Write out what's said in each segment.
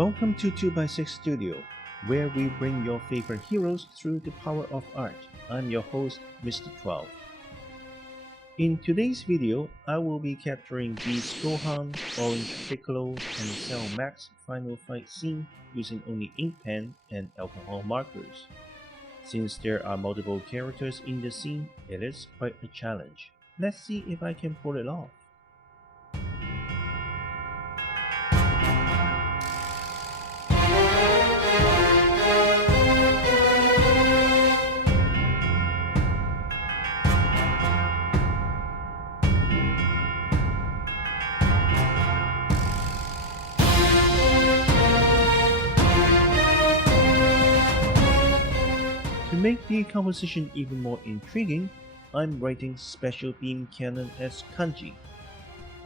Welcome to 2x6 Studio, where we bring your favorite heroes through the power of art. I'm your host, Mr. 12. In today's video, I will be capturing Beast Gohan, Orange Piccolo, and Cell Max final fight scene using only ink pen and alcohol markers. Since there are multiple characters in the scene, it is quite a challenge. Let's see if I can pull it off. To make the composition even more intriguing, I'm writing Special Beam Cannon as kanji.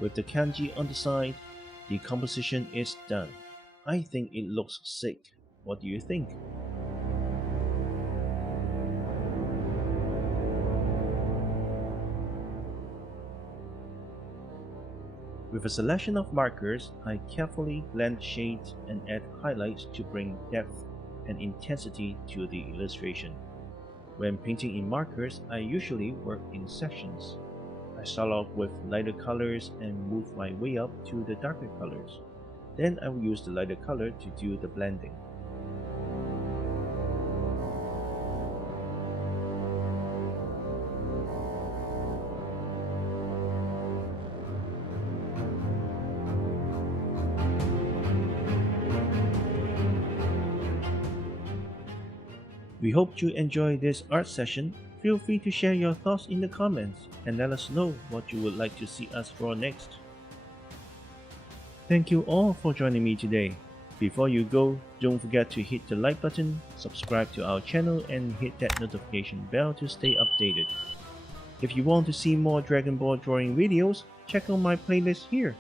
With the kanji on the side, the composition is done. I think it looks sick. What do you think? With a selection of markers, I carefully blend shades and add highlights to bring depth and intensity to the illustration. When painting in markers, I usually work in sections. I start off with lighter colors and move my way up to the darker colors. Then I will use the lighter color to do the blending. We hope you enjoy this art session. Feel free to share your thoughts in the comments and let us know what you would like to see us draw next. Thank you all for joining me today. Before you go, don't forget to hit the like button, subscribe to our channel, and hit that notification bell to stay updated. If you want to see more Dragon Ball drawing videos, check out my playlist here.